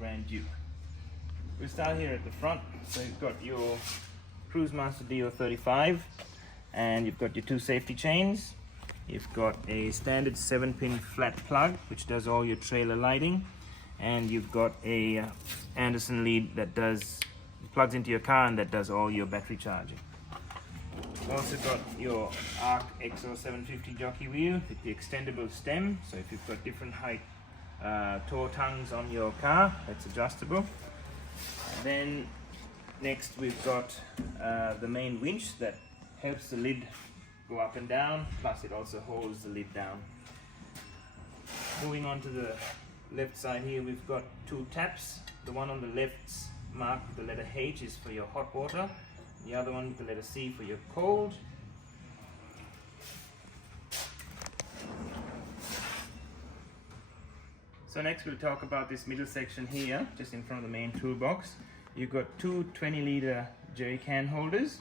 Grand Duke. We'll start here at the front. So you've got your Cruise Master DO35 and you've got your two safety chains. You've got a standard 7-pin flat plug which does all your trailer lighting, and you've got a Anderson lead that plugs into your car and that does all your battery charging. You've also got your ARC XO750 jockey wheel with the extendable stem, so if you've got different height toe tongues on your car, that's adjustable. And then next we've got the main winch that helps the lid go up and down, plus it also holds the lid down. Moving on to the left side here, we've got two taps. The one on the left's marked with the letter H is for your hot water, the other one with the letter C for your cold. So next we'll talk about this middle section here, just in front of the main toolbox. You've got two 20-litre jerry can holders,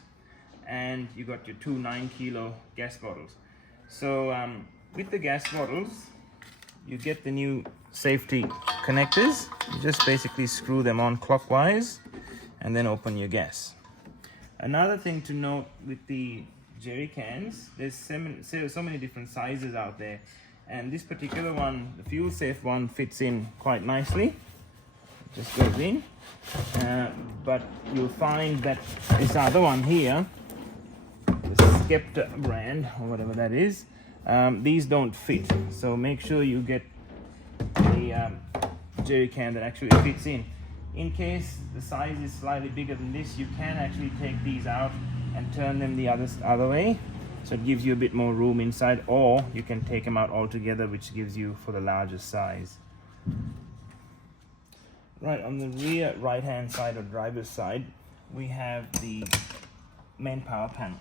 and you got your two 9-kilo gas bottles. So with the gas bottles, you get the new safety connectors. You just basically screw them on clockwise and then open your gas. Another thing to note with the jerry cans, there's so many different sizes out there, and this particular one, the fuel safe one, fits in quite nicely. Just goes in, but you'll find that this other one here, the Skepta brand or whatever that is, these don't fit, so make sure you get a jerry can that actually fits in. In case the size is slightly bigger than this, you can actually take these out and turn them the other way, so it gives you a bit more room inside, or you can take them out altogether, which gives you for the larger size. Right, on the rear right hand side or driver's side, we have the main power panel.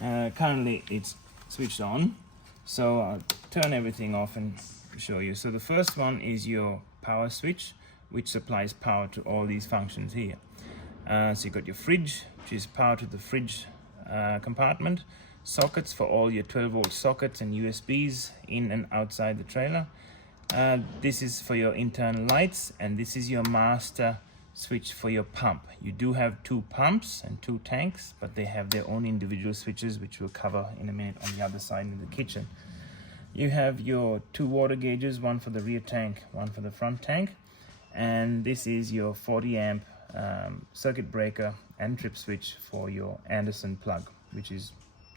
Currently it's switched on, so I'll turn everything off and show you. So the first one is your power switch, which supplies power to all these functions here. So you've got your fridge, which is power to the fridge compartment, sockets for all your 12-volt sockets and USBs in and outside the trailer. This is for your internal lights, and this is your master switch for your pump. You do have two pumps and two tanks, but they have their own individual switches, which we'll cover in a minute on the other side in the kitchen. You have your two water gauges, one for the rear tank, one for the front tank, and this is your 40 amp circuit breaker and trip switch for your Anderson plug, which is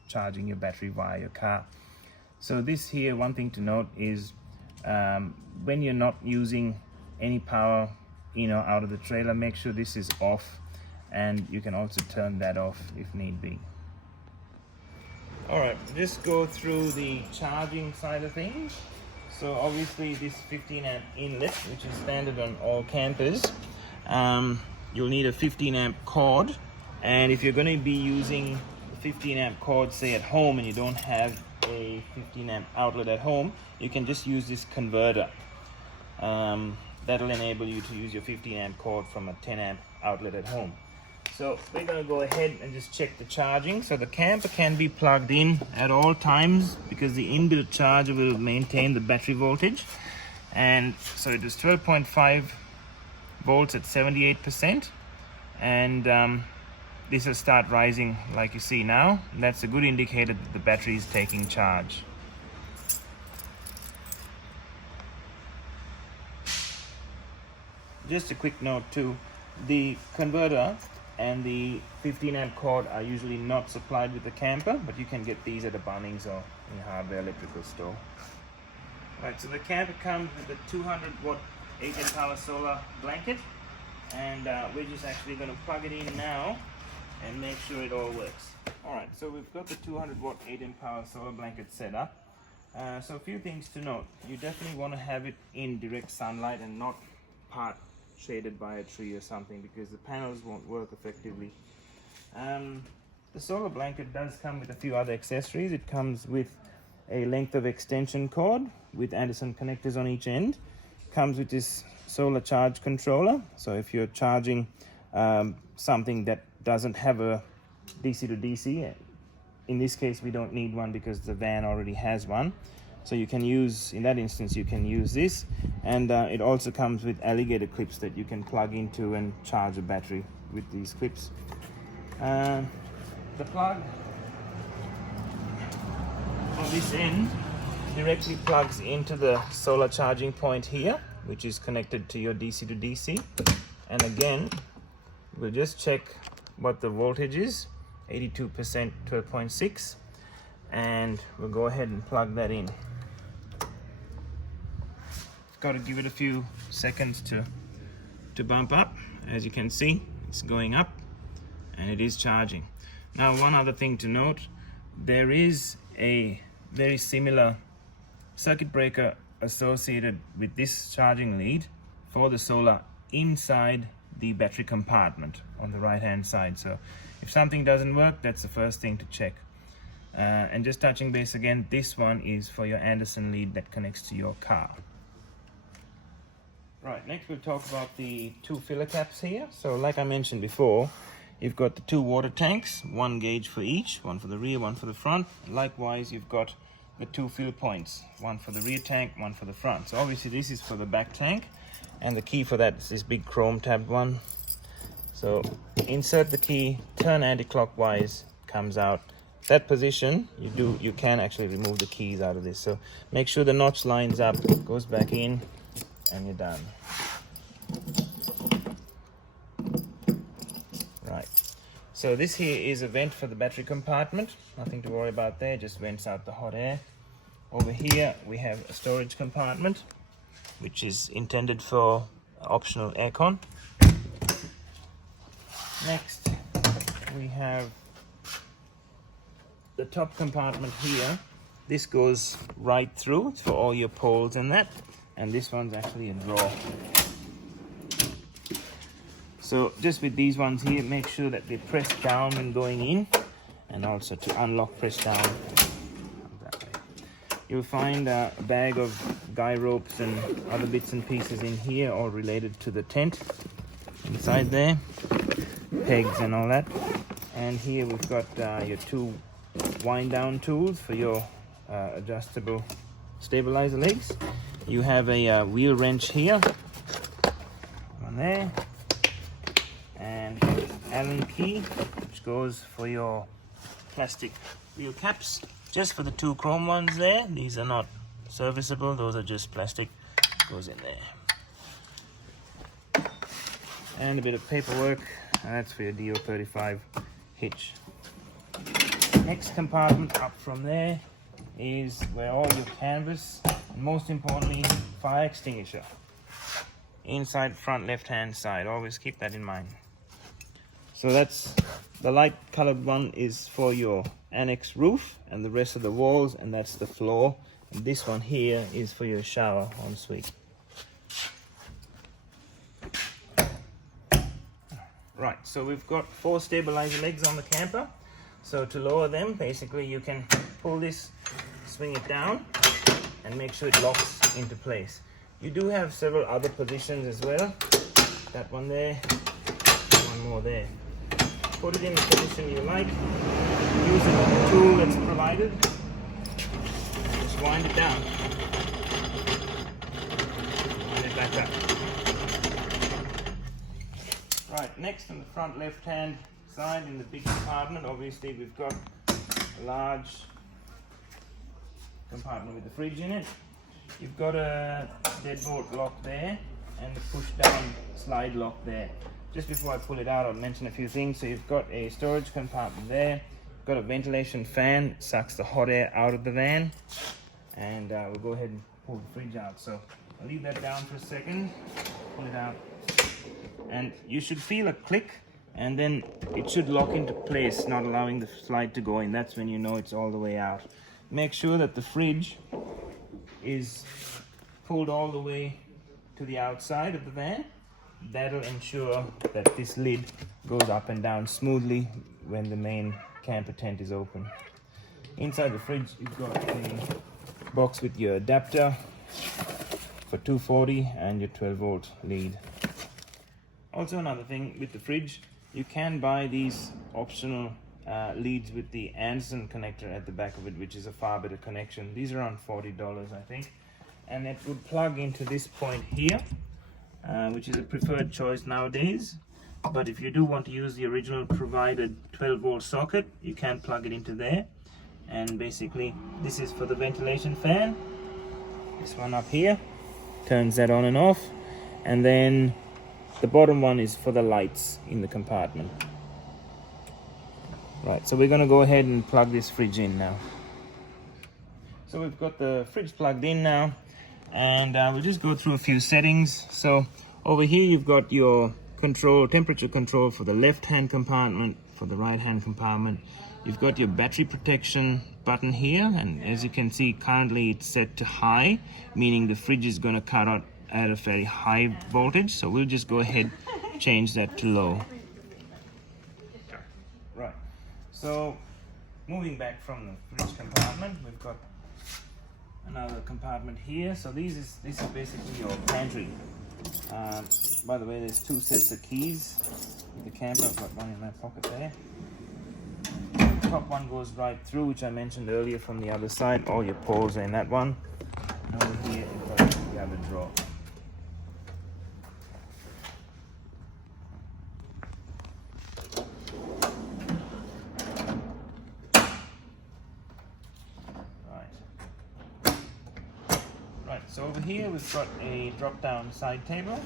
charging your battery via your car. So this here, one thing to note is when you're not using any power out of the trailer, make sure this is off, and you can also turn that off if need be. Alright, just go through the charging side of things. So obviously this 15 amp inlet, which is standard on all campers, you'll need a 15 amp cord, and if you're going to be using the 15 amp cord say at home and you don't have a 15 amp outlet at home, you can just use this converter. That'll enable you to use your 15 amp cord from a 10 amp outlet at home. So we're going to go ahead and just check the charging. So the camper can be plugged in at all times because the inbuilt charger will maintain the battery voltage. And so it is 12.5 volts at 78%, and this will start rising like you see now. That's a good indicator that the battery is taking charge. Just a quick note too, the converter and the 15 amp cord are usually not supplied with the camper, but you can get these at a Bunnings or in a hardware electrical store. Right, so the camper comes with a 200 watt 8-amp power solar blanket, and we're just actually going to plug it in now and make sure it all works. Alright, so we've got the 200 watt 8-amp power solar blanket set up. So a few things to note. You definitely want to have it in direct sunlight and not part shaded by a tree or something, because the panels won't work effectively. The solar blanket does come with a few other accessories. It comes with a length of extension cord with Anderson connectors on each end. Comes with this solar charge controller, so if you're charging something that doesn't have a DC to DC, in this case we don't need one because the van already has one. So you can use, in that instance, you can use this, and it also comes with alligator clips that you can plug into and charge a battery with these clips. The plug on this end directly plugs into the solar charging point here, which is connected to your DC to DC. And again, we'll just check what the voltage is, 82%, 12.6, and we'll go ahead and plug that in. Got to give it a few seconds to bump up. As you can see, it's going up and it is charging. Now, one other thing to note, there is a very similar circuit breaker associated with this charging lead for the solar inside the battery compartment on the right hand side. So if something doesn't work, that's the first thing to check. And just touching base again, this one is for your Anderson lead that connects to your car. Right, next we'll talk about the two filler caps here. So like I mentioned before, you've got the two water tanks, one gauge for each, one for the rear, one for the front. Likewise, you've got the two fill points, one for the rear tank, one for the front. So obviously this is for the back tank, and the key for that is this big chrome tabbed one. So insert the key, turn anti-clockwise, comes out. That position, you can actually remove the keys out of this. So make sure the notch lines up, goes back in, and you're done. Right, so this here is a vent for the battery compartment. Nothing to worry about there, just vents out the hot air. Over here we have a storage compartment, which is intended for optional aircon. Next we have the top compartment here. This goes right through, it's for all your poles and that. And this one's actually a drawer. So just with these ones here, make sure that they press down when going in, and also to unlock, press down that way. You'll find a bag of guy ropes and other bits and pieces in here, all related to the tent inside there, pegs and all that. And here we've got your two wind down tools for your adjustable stabilizer legs. You have a wheel wrench here, one there, and Allen key, which goes for your plastic wheel caps. Just for the two chrome ones there, these are not serviceable, those are just plastic, goes in there. And a bit of paperwork, and that's for your DO35 hitch. Next compartment up from there is where all your canvas, and most importantly, fire extinguisher. Inside front left hand side, always keep that in mind. So that's the light colored one is for your annex roof and the rest of the walls, and that's the floor. And this one here is for your shower ensuite. Right, so we've got 4 stabilizer legs on the camper. So to lower them, basically you can pull this, swing it down, and make sure it locks into place. You do have several other positions as well. That one there, one more there. Put it in the position you like. Use the tool that's provided. Just wind it down. Wind it back up. Right, next on the front left-hand side in the big compartment, obviously we've got a large compartment with the fridge in it. You've got a deadbolt lock there and the push down slide lock there. Just before I pull it out, I'll mention a few things. So you've got a storage compartment there, got a ventilation fan, sucks the hot air out of the van, and we'll go ahead and pull the fridge out. So I'll leave that down for a second, pull it out, and you should feel a click, and then it should lock into place, not allowing the slide to go in. That's when you know it's all the way out. Make sure that the fridge is pulled all the way to the outside of the van. That'll ensure that this lid goes up and down smoothly when the main camper tent is open. Inside the fridge, you've got a box with your adapter for 240 and your 12-volt lead. Also, another thing with the fridge, you can buy these optional leads with the Anderson connector at the back of it, which is a far better connection. These are around $40, I think. And it would plug into this point here, which is a preferred choice nowadays. But if you do want to use the original provided 12-volt socket, you can plug it into there. And basically, this is for the ventilation fan. This one up here turns that on and off. And then the bottom one is for the lights in the compartment. Right, so we're going to go ahead and plug this fridge in now. So we've got the fridge plugged in now, and we'll just go through a few settings. So over here you've got your control, temperature control for the left-hand compartment, for the right-hand compartment. You've got your battery protection button here, and as you can see, currently it's set to high, meaning the fridge is going to cut out at a very high voltage. So we'll just go ahead, change that to low. Right, so moving back from the fridge compartment, we've got another compartment here. So this is basically your pantry. By the way, there's two sets of keys with the camper. I've got one in my pocket there. The top one goes right through, which I mentioned earlier from the other side. All your poles are in that one. And over here you've got the other drawer. So over here we've got a drop-down side table.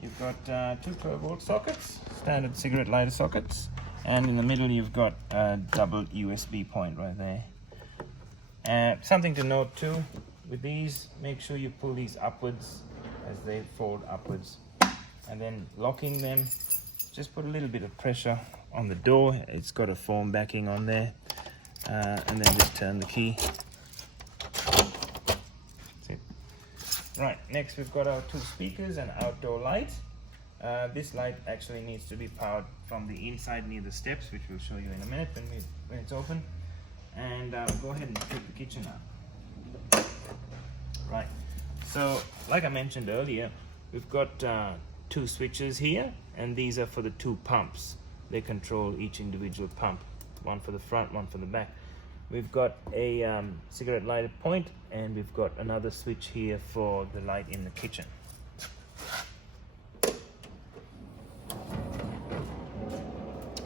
You've got two 12-volt sockets, standard cigarette lighter sockets, and in the middle you've got a double USB point right there. Something to note too, with these, make sure you pull these upwards as they fold upwards, and then locking them, just put a little bit of pressure on the door. It's got a foam backing on there, and then just turn the key. Right, next we've got our two speakers and outdoor light. This light actually needs to be powered from the inside near the steps, which we'll show you in a minute when it's open. And go ahead and take the kitchen out. Right, so like I mentioned earlier, we've got two switches here, and these are for the two pumps. They control each individual pump, one for the front, one for the back. We've got a cigarette lighter point, and we've got another switch here for the light in the kitchen.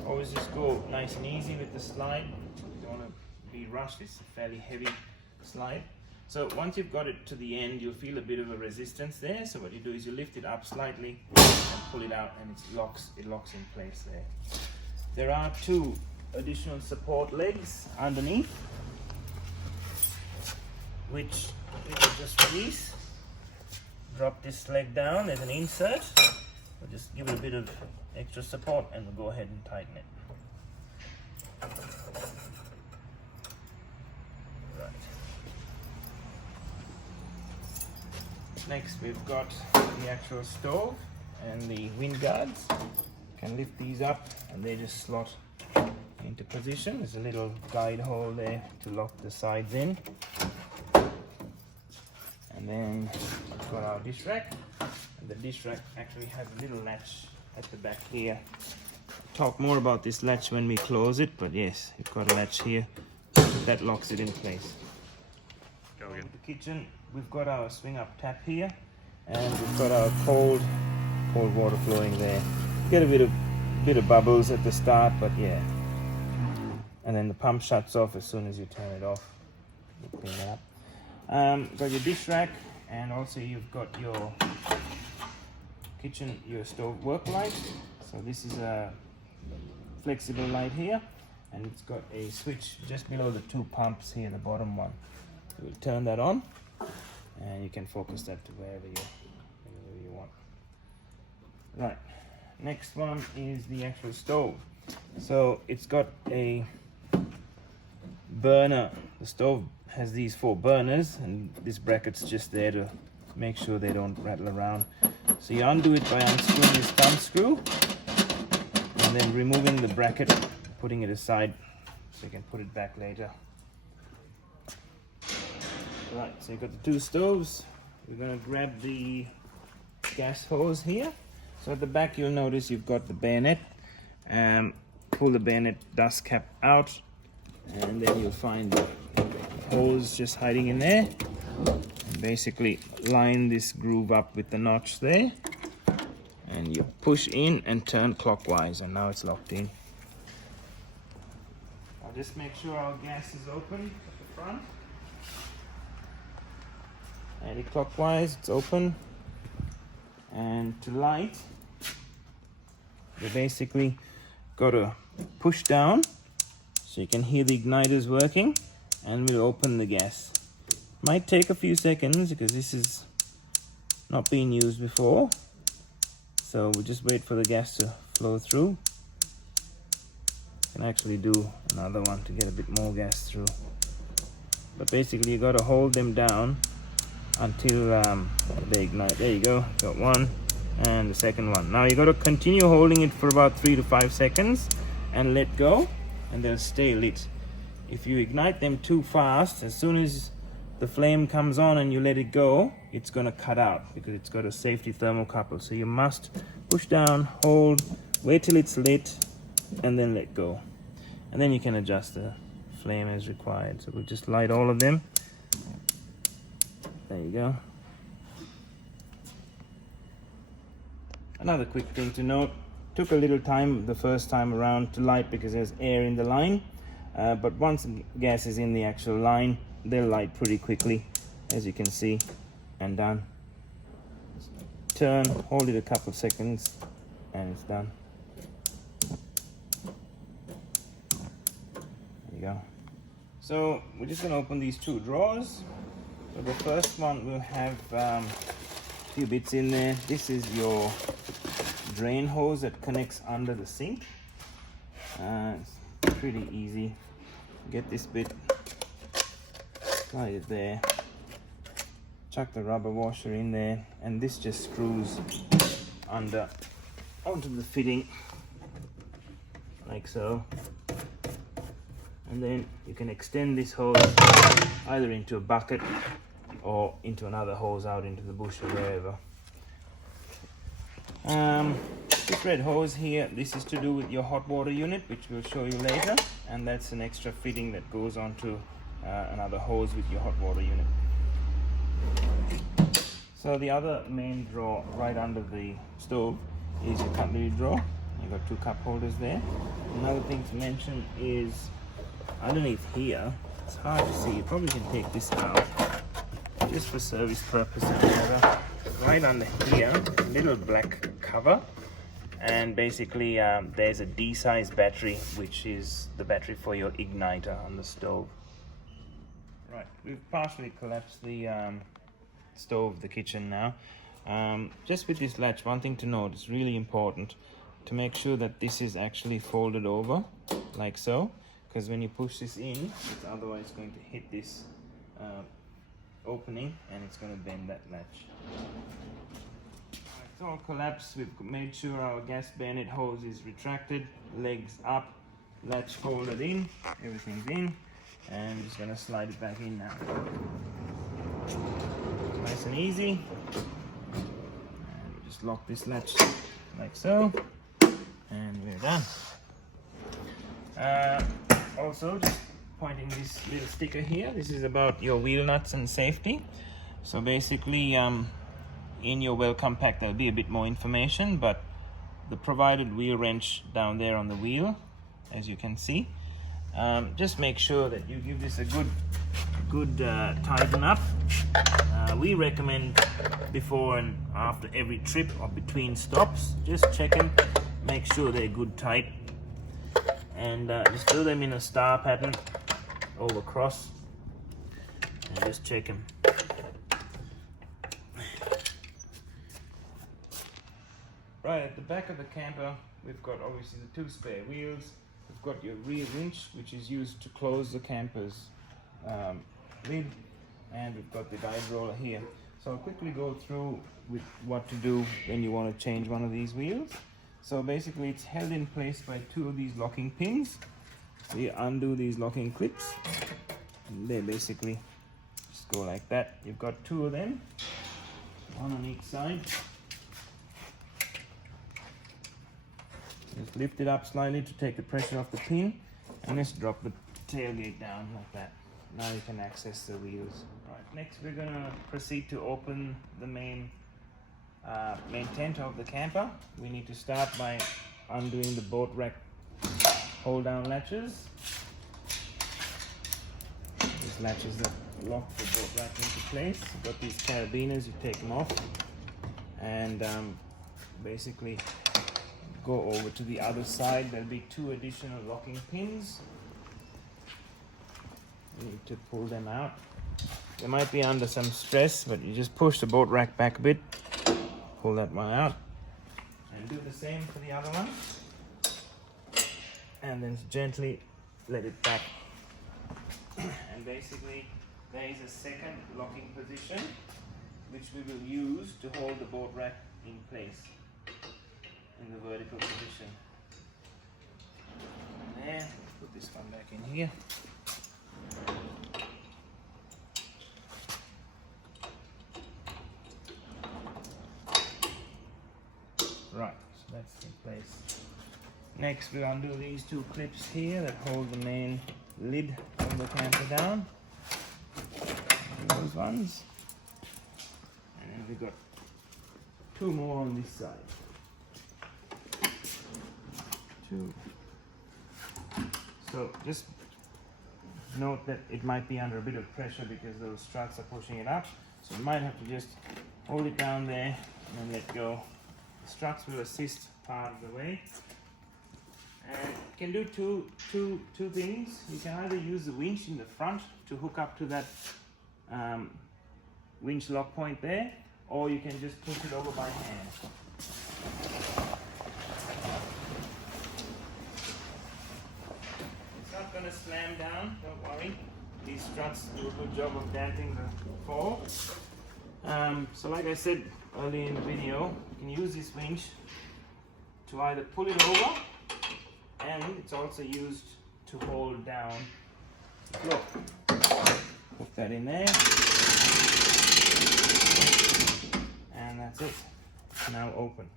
Always just go nice and easy with the slide. You don't want to be rushed. It's a fairly heavy slide. So once you've got it to the end, you'll feel a bit of a resistance there. So what you do is you lift it up slightly and pull it out, and it locks in place there. There are two additional support legs underneath, which we will just release. Drop this leg down as an insert. We'll just give it a bit of extra support, and we'll go ahead and tighten it. Right. Next we've got the actual stove and the wind guards. You can lift these up and they just slot into position. There's a little guide hole there to lock the sides in. And then we've got our dish rack. And the dish rack actually has a little latch at the back here. I'll talk more about this latch when we close it, but yes, you've got a latch here that locks it in place. Go again. The kitchen, we've got our swing up tap here, and we've got our cold water flowing there. Get a bit of bubbles at the start, but yeah. And then the pump shuts off as soon as you turn it off. You clean that up. Got your dish rack, and also you've got your kitchen, your stove work light. So this is a flexible light here, and it's got a switch just below the two pumps here, the bottom one. So we'll turn that on, and you can focus that to wherever you want. Right, next one is the actual stove. So it's got a burner. The stove has these 4 burners, and this bracket's just there to make sure they don't rattle around. So you undo it by unscrewing this thumb screw, and then removing the bracket, putting it aside so you can put it back later. Right, so you've got the 2 stoves. We're going to grab the gas hose here. So at the back you'll notice you've got the bayonet. pull the bayonet dust cap out, and then you'll find the hose just hiding in there. And basically line this groove up with the notch there, and you push in and turn clockwise, and now it's locked in. I'll just make sure our gas is open at the front. Anti-clockwise, it's open. And to light, you basically got to push down so you can hear the igniters working, and we'll open the gas. Might take a few seconds because this is not been used before, so we'll just wait for the gas to flow through. Can actually do another one to get a bit more gas through, but basically you got to hold them down until they ignite. There you go, got one, and the second one. Now you got to continue holding it for about 3 to 5 seconds and let go, and they'll stay lit. If you ignite them too fast, as soon as the flame comes on and you let it go, it's going to cut out because it's got a safety thermocouple. So you must push down, hold, wait till it's lit, and then let go. And then you can adjust the flame as required. So we'll just light all of them. There you go. Another quick thing to note, took a little time the first time around to light because there's air in the line, but once gas is in the actual line, they'll light pretty quickly, as you can see, and done. Turn, hold it a couple of seconds, and it's done. There you go. So we're just going to open these two drawers. So the first one will have a few bits in there. This is your drain hose that connects under the sink. It's pretty easy. Get this bit, slide it there, chuck the rubber washer in there, and this just screws under onto the fitting like so. And then you can extend this hose either into a bucket or into another hose out into the bush or wherever. This red hose here, this is to do with your hot water unit, which we'll show you later, and that's an extra fitting that goes onto another hose with your hot water unit. So the other main drawer right under the stove is your cutlery drawer. You've got 2 cup holders there. Another thing to mention is underneath here, it's hard to see, you probably can take this out just for service purpose and whatever. Right under here, a little black cover, and basically there's a D-size battery, which is the battery for your igniter on the stove. Right, we've partially collapsed the stove, the kitchen now. Just with this latch, one thing to note, it's really important to make sure that this is actually folded over like so, because when you push this in, it's otherwise going to hit this opening and it's going to bend that latch. It's all collapsed. We've made sure our gas bayonet hose is retracted, legs up, latch folded in, everything's in, and we're just going to slide it back in now. Nice and easy. And we just lock this latch like so, and we're done. Also, just pointing this little sticker here, this is about your wheel nuts and safety. So basically, in your welcome pack there'll be a bit more information, but the provided wheel wrench down there on the wheel, as you can see, just make sure that you give this a good tighten up. We recommend before and after every trip or between stops, just check them, make sure they're good tight, and just fill them in a star pattern over cross, and just check them. Right at the back of the camper, we've got obviously the 2 spare wheels. We've got your rear winch, which is used to close the camper's lid, and we've got the guide roller here. So I'll quickly go through with what to do when you want to change one of these wheels. So basically it's held in place by 2 of these locking pins. So you undo these locking clips, and they basically just go like that. You've got 2 of them, one on each side. Just lift it up slightly to take the pressure off the pin, and just drop the tailgate down like that. Now you can access the wheels. Right, next we're gonna proceed to open the main tent of the camper. We need to start by undoing the boat rack hold down latches. These latches that lock the boat rack into place. You've got these carabiners, you take them off and basically go over to the other side. There'll be 2 additional locking pins. You need to pull them out. They might be under some stress, but you just push the boat rack back a bit, pull that one out, and do the same for the other one, and then gently let it back. And basically there is a second locking position which we will use to hold the boat rack in place in the vertical position. And there, put this one back in here. Right, so that's in place. Next we'll undo these 2 clips here that hold the main lid of the camper down. Those ones. And then we've got 2 more on this side. 2. So just note that it might be under a bit of pressure because those struts are pushing it up. So you might have to just hold it down there and then let go. The struts will assist part of the way. And you can do two things. You can either use the winch in the front to hook up to that winch lock point there, or you can just push it over by hand. It's not going to slam down, don't worry. These struts do a good job of damping the fall. So like I said earlier in the video, you can use this winch to either pull it over, and it's also used to hold down the floor. Put that in there, and that's it. It's now open.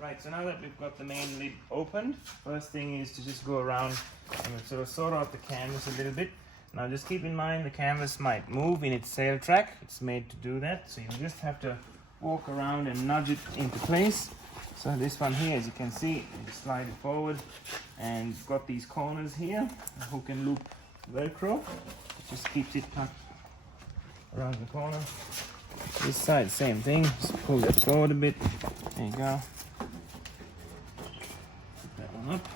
Right, so now that we've got the main lid opened, first thing is to just go around and sort of sort out the canvas a little bit. Now just keep in mind the canvas might move in its sail track. It's made to do that, so you just have to walk around and nudge it into place. So this one here, as you can see, you slide it forward, and it's got these corners here, a hook and loop Velcro. It just keeps it tucked around the corner. This side, same thing, just pull that forward a bit. There you go. Put that one up.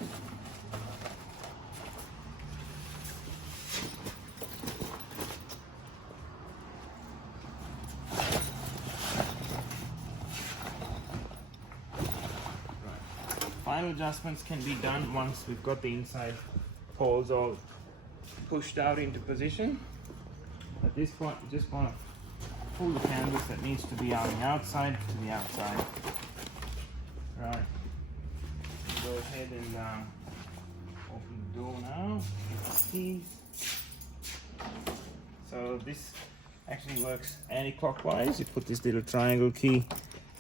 Final adjustments can be done once we've got the inside poles all pushed out into position. At this point, you just want to pull the canvas that needs to be on the outside to the outside. Right. Go ahead and open the door now. Get the keys. So this actually works anti-clockwise. You put this little triangle key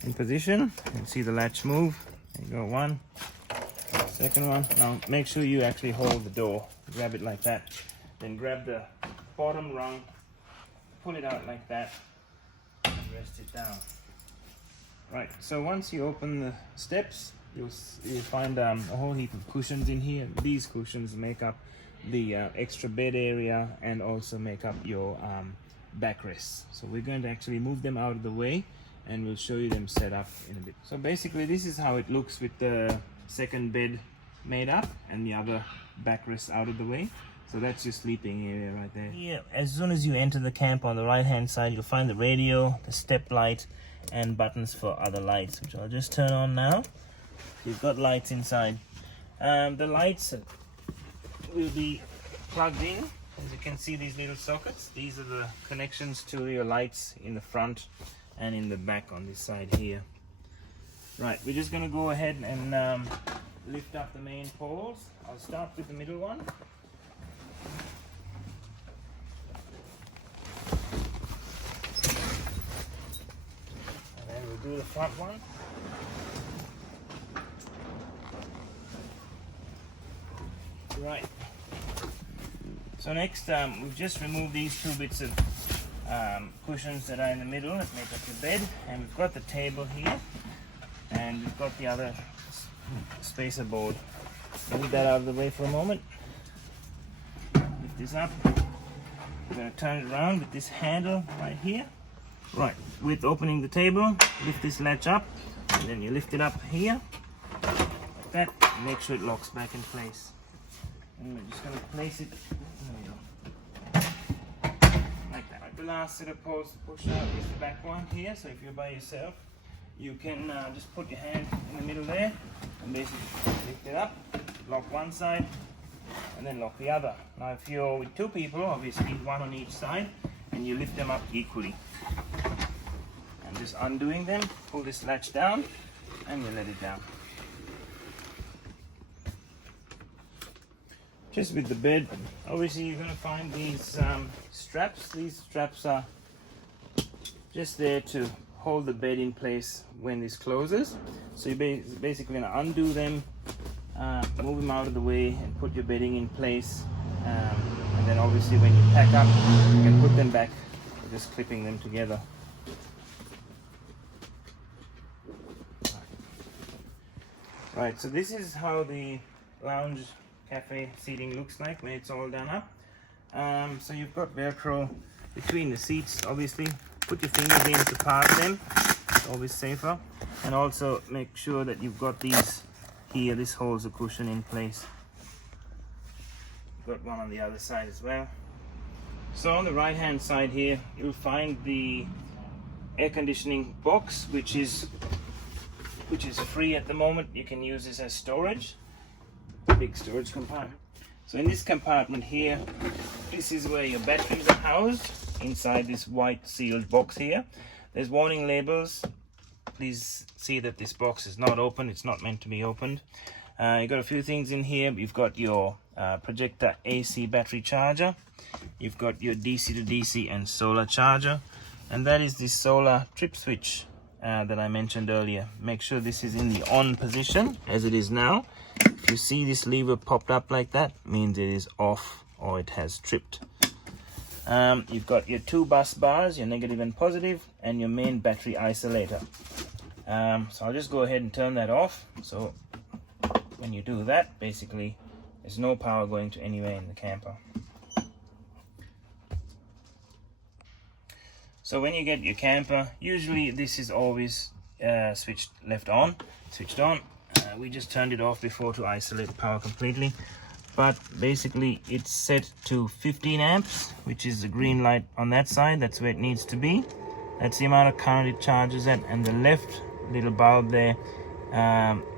in position. You can see the latch move. There you go, one. Second one. Now make sure you actually hold the door. Grab it like that. Then grab the bottom rung, pull it out like that, and rest it down. Right, so once you open the steps, you'll find a whole heap of cushions in here. These cushions make up the extra bed area and also make up your backrests. So we're going to actually move them out of the way, and we'll show you them set up in a bit. So basically this is how it looks with the second bed made up and the other backrest out of the way. So that's your sleeping area right there. Here, as soon as you enter the camp on the right hand side, you'll find the radio, the step light, and buttons for other lights, which I'll just turn on now. You've got lights inside. The lights will be plugged in. As you can see, these little sockets, these are the connections to your lights in the front and in the back on this side here. Right, we're just going to go ahead and lift up the main poles. I'll start with the middle one. And then we'll do the front one. Right. So next, we've just removed these two bits of cushions that are in the middle that make up your bed, and we've got the table here, and we've got the other spacer board. Move that out of the way for a moment. Lift this up. We're going to turn it around with this handle right here. Right, with opening the table, lift this latch up, and then you lift it up here, like that, and make sure it locks back in place. And we're just going to place it, there we go, like that. Right, the last set of poles to push out is the back one here, so if you're by yourself, you can just put your hand in the middle there, and basically lift it up, lock one side, and then lock the other. Now if you're with two people, obviously one on each side, and you lift them up equally. And just undoing them, pull this latch down, and you let it down. Just with the bed, obviously you're going to find these straps. These straps are just there to hold the bed in place when this closes. So you're basically going to undo them, move them out of the way, and put your bedding in place. And then obviously when you pack up, you can put them back, just clipping them together. Right, so this is how the lounge cafe seating looks like when it's all done up. So you've got Velcro between the seats, obviously. Put your fingers in to part them, it's always safer. And also make sure that you've got these here, this holds the cushion in place. Got one on the other side as well. So on the right hand side here, you'll find the air conditioning box, which is free at the moment. You can use this as storage, big storage compartment. So in this compartment here, this is where your batteries are housed, inside this white sealed box here. There's warning labels. Please see that this box is not open, it's not meant to be opened. You've got a few things in here. You've got your projector AC battery charger, you've got your DC to DC and solar charger, and that is the solar trip switch that I mentioned earlier. Make sure this is in the on position as it is now. If you see this lever popped up like that, means it is off or it has tripped. You've got your two bus bars, your negative and positive, and your main battery isolator. So I'll just go ahead and turn that off. So when you do that, basically there's no power going to anywhere in the camper. So when you get your camper, usually this is always switched on. We just turned it off before to isolate the power completely. But basically it's set to 15 amps, which is the green light on that side. That's where it needs to be. That's the amount of current it charges at, and the left little bulb there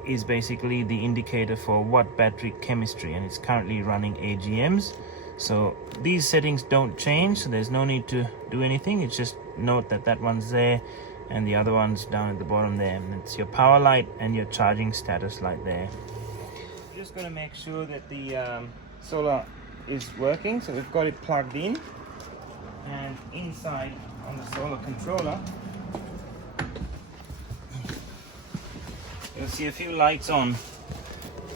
is basically the indicator for what battery chemistry, and it's currently running AGMs. So these settings don't change, so there's no need to do anything. It's just note that that one's there and the other one's down at the bottom there, and it's your power light and your charging status light there. Just going to make sure that the solar is working. So we've got it plugged in, and inside on the solar controller you'll see a few lights on.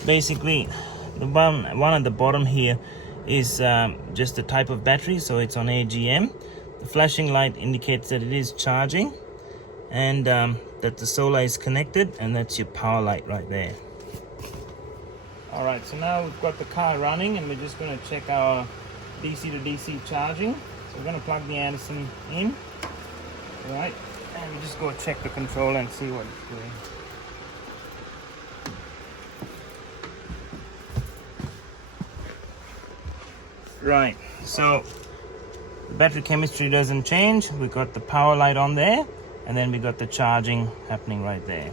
Basically the one at the bottom here is just the type of battery, so it's on AGM. The flashing light indicates that it is charging, and that the solar is connected, and that's your power light right there. Alright, so now we've got the car running, and we're just going to check our DC to DC charging. So we're going to plug the Anderson in. Alright, and we just go check the controller and see what it's doing. Right, so the battery chemistry doesn't change. We've got the power light on there, and then we got the charging happening right there.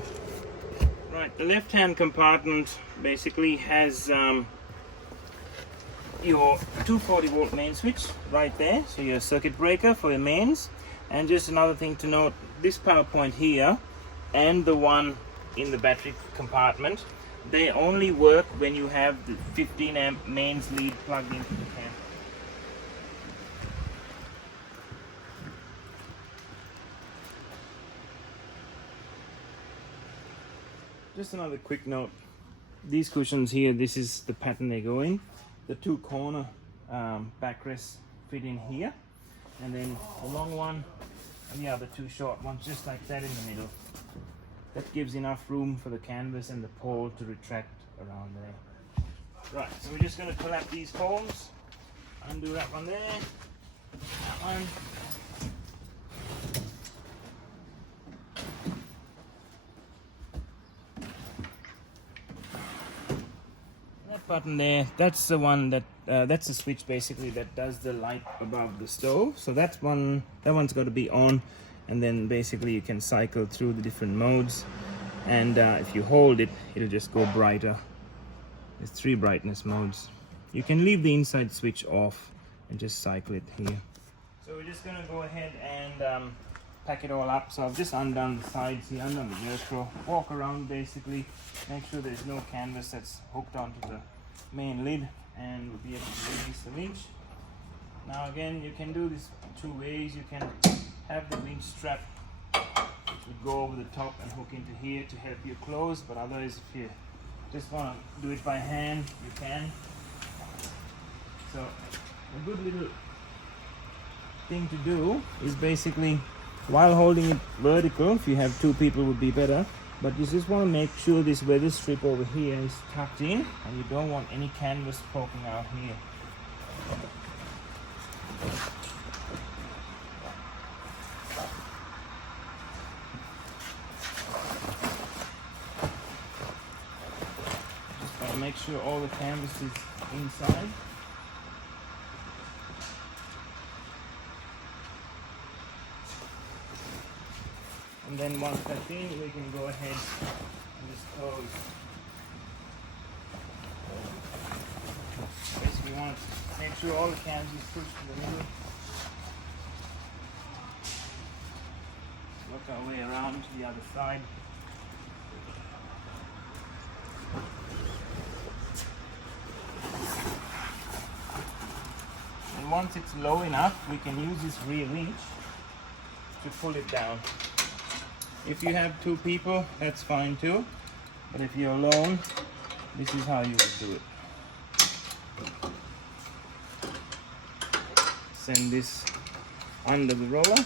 Right, the left hand compartment basically has your 240 volt main switch right there, so your circuit breaker for your mains. And just another thing to note, this power point here and the one in the battery compartment, they only work when you have the 15 amp mains lead plugged into the camper. Just another quick note, these cushions here, this is the pattern they go in. The two corner backrests fit in here, and then the long one and the other two short ones just like that in the middle. That gives enough room for the canvas and the pole to retract around there. Right, so we're just going to collapse these poles, undo that one there, that one. That button there, that's the one that, that's the switch basically that does the light above the stove. So that's one, that one's got to be on, and then basically you can cycle through the different modes, and if you hold it, it'll just go brighter. There's 3 brightness modes. You can leave the inside switch off and just cycle it here. So we're just gonna go ahead and pack it all up. So I've just undone the sides here, undone the Velcro, walk around basically, make sure there's no canvas that's hooked onto the main lid, and we'll be able to release the winch. Now again, you can do this 2 ways. You can have the winch strap which would go over the top and hook into here to help you close, but otherwise if you just want to do it by hand, you can. So a good little thing to do is basically, while holding it vertical, if you have 2 people would be better, but you just want to make sure this weather strip over here is tucked in, and you don't want any canvas poking out here. Make sure all the canvas is inside. And then once that's in, we can go ahead and just close. Basically, we want to make sure all the canvas is pushed to the middle. Work our way around to the other side. Once it's low enough, we can use this rear winch to pull it down. If you have 2 people, that's fine too, but if you're alone, this is how you would do it. Send this under the roller.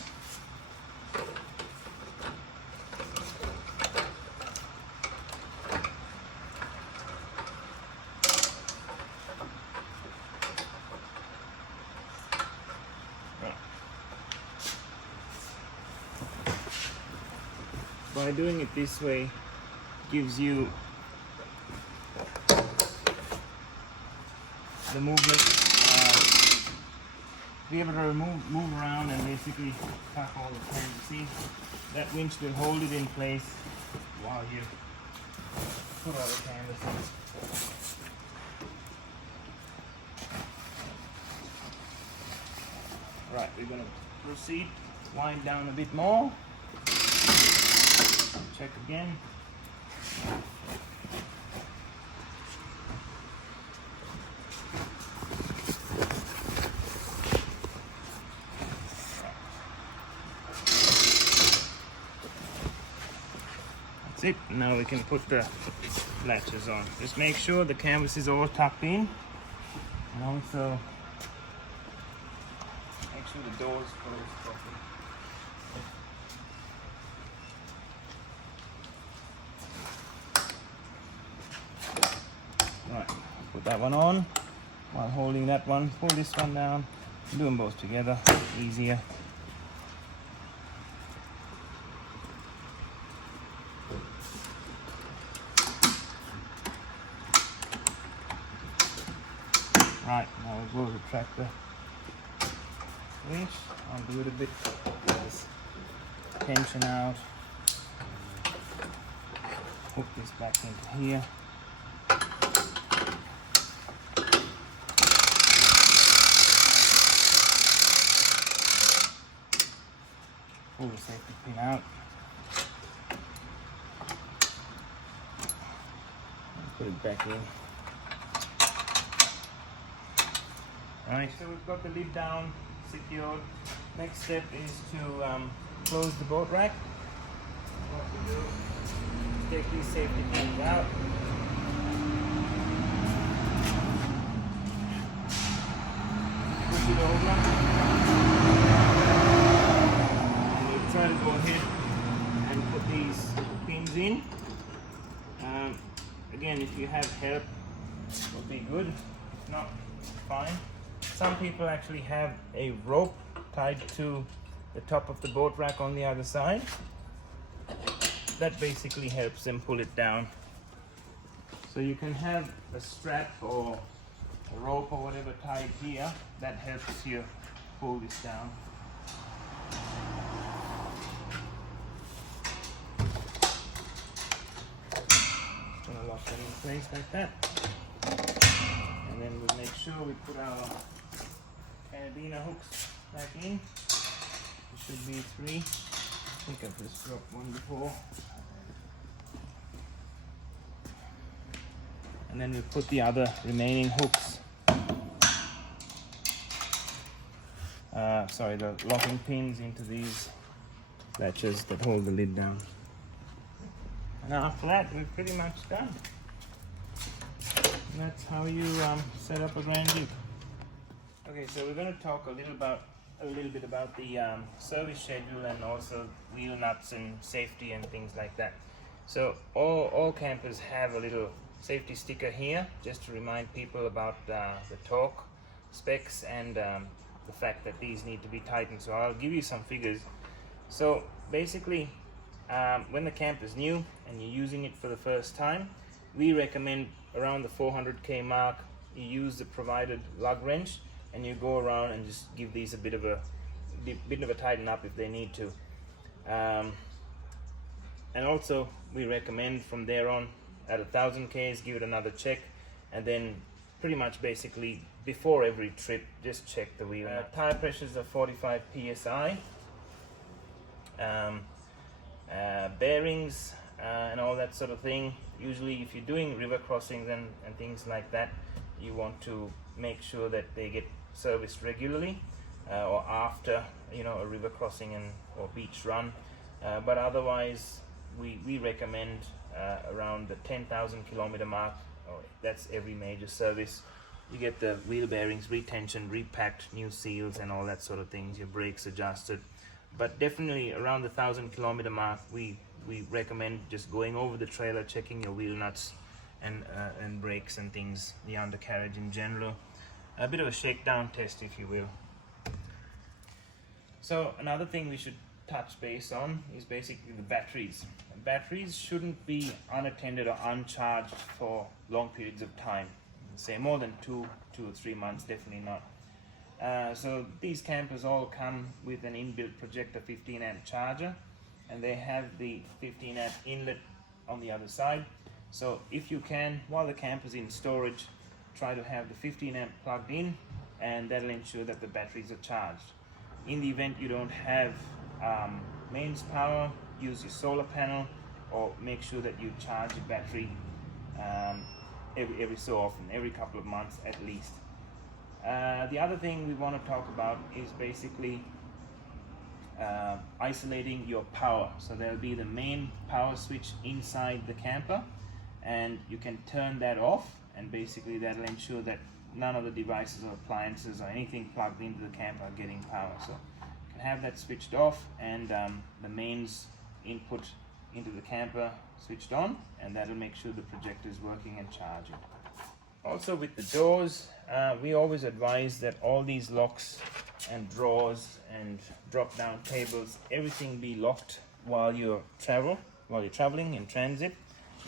By doing it this way, gives you the movement, be able to move around and basically tuck all the canvas. See, that winch will hold it in place while you put all the canvas in. Right, we're going to proceed, wind down a bit more. Check again. That's it. Now we can put the latches on. Just make sure the canvas is all tucked in, and also make sure the doors close properly. Right, put that one on while holding that one. Pull this one down. Do them both together, easier. Right, now we'll go retract the winch. I'll do it a bit, this tension out. Hook this back into here. Pull the safety pin out. And put it back in. Right, so we've got the lid down, secured. Next step is to close the boat rack. What we do is take these safety pins out. again, if you have help, would be good. If not, fine. Some people actually have a rope tied to the top of the boat rack on the other side. That basically helps them pull it down. So you can have a strap or a rope or whatever tied here. That helps you pull this down. Just gonna lock that in place like that. And then we'll make sure we put our carabiner hooks back in. There should be 3. I think I've just dropped one before. And then we put the other remaining hooks. The locking pins into these latches that hold the lid down. And after that, we're pretty much done. And that's how you set up a Grand Duke. Okay, so we're going to talk a little bit about the service schedule and also wheel nuts and safety and things like that. So all campers have a little safety sticker here just to remind people about the torque specs and the fact that these need to be tightened. So I'll give you some figures. So basically, when the camper is new and you're using it for the first time, we recommend around the 400k mark you use the provided lug wrench and you go around and just give these a bit of a tighten up if they need to. And also we recommend from there on at 1000 k's give it another check, and then pretty much basically before every trip just check the wheel. Tire pressures are 45 psi. Bearings and all that sort of thing. Usually if you're doing river crossings and things like that, you want to make sure that they get serviced regularly or after a river crossing or beach run, but otherwise we recommend around the 10,000 kilometer mark. That's every major service. You get the wheel bearings retension, repacked, new seals and all that sort of things, your brakes adjusted. But definitely around the 1,000 kilometer mark we recommend just going over the trailer, checking your wheel nuts and brakes and things, the undercarriage in general. A bit of a shakedown test, if you will. So another thing we should touch base on is basically the batteries. Batteries shouldn't be unattended or uncharged for long periods of time. Say more than 2 or 3 months, definitely not. So these campers all come with an inbuilt projector 15 amp charger, and they have the 15 amp inlet on the other side. So if you can, while the camper's in storage, try to have the 15 amp plugged in, and that'll ensure that the batteries are charged. In the event you don't have mains power, use your solar panel, or make sure that you charge your battery every so often, every couple of months at least. The other thing we want to talk about is basically isolating your power. So there'll be the main power switch inside the camper, and you can turn that off, and basically that'll ensure that none of the devices or appliances or anything plugged into the camper are getting power. So you can have that switched off, and the mains input into the camper switched on, and that'll make sure the projector is working and charging. Also with the doors, we always advise that all these locks and drawers and drop down tables, everything be locked while you're traveling in transit.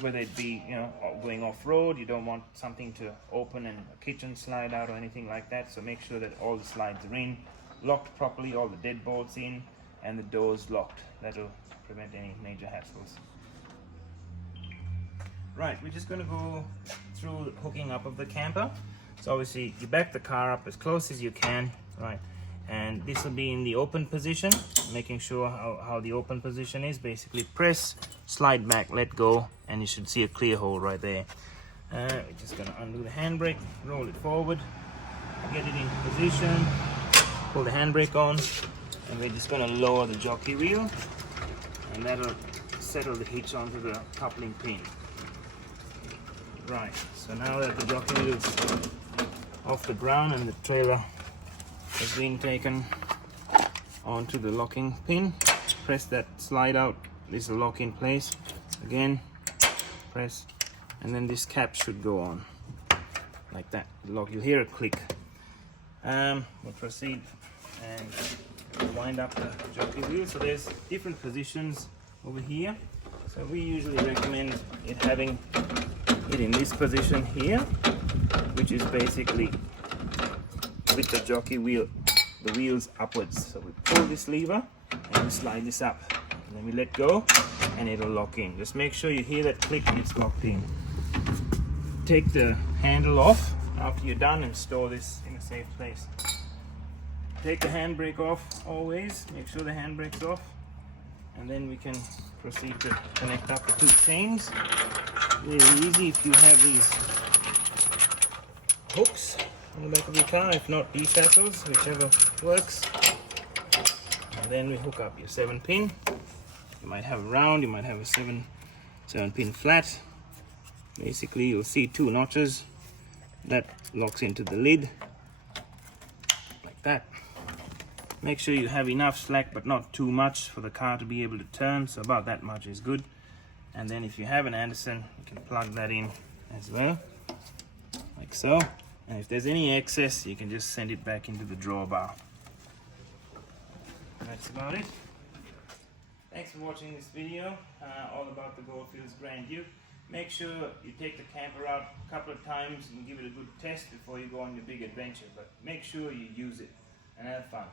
Whether it be going off-road, you don't want something to open and a kitchen slide out or anything like that, so make sure that all the slides are in, locked properly, all the deadbolts in, and the doors locked. That'll prevent any major hassles. Right, we're just going to go through the hooking up of the camper. So obviously you back the car up as close as you can, right? And this will be in the open position, making sure how the open position is. Basically press, slide back, let go, and you should see a clear hole right there. We're just going to undo the handbrake, roll it forward, get it into position, pull the handbrake on, and we're just going to lower the jockey wheel, and that'll settle the hitch onto the coupling pin. Right, so now that the jockey wheel is off the ground and the trailer has been taken onto the locking pin, press that slide out. This will lock in place. Again, press and then this cap should go on like that. Lock. You'll hear a click. We'll proceed and wind up the jockey wheel. So there's different positions over here. So we usually recommend it having it in this position here, which is basically with the jockey wheel, the wheels upwards. So we pull this lever and we slide this up, and then we let go and it'll lock in. Just make sure you hear that click and it's locked in. Take the handle off after you're done and store this in a safe place. Take the handbrake off always, make sure the handbrake's off, and then we can proceed to connect up the two chains. Really easy if you have these hooks on the back of your car, if not D-shackles, whichever works. And then we hook up your 7-pin. You might have a round, you might have a 7-pin flat. Basically you'll see 2 notches that locks into the lid like that. Make sure you have enough slack but not too much for the car to be able to turn, so about that much is good. And then if you have an Anderson, you can plug that in as well, like so. And if there's any excess, you can just send it back into the drawbar. That's about it. Thanks for watching this video, all about the Goldfields Grand Duke. Make sure you take the camper out a couple of times and give it a good test before you go on your big adventure, but make sure you use it and have fun.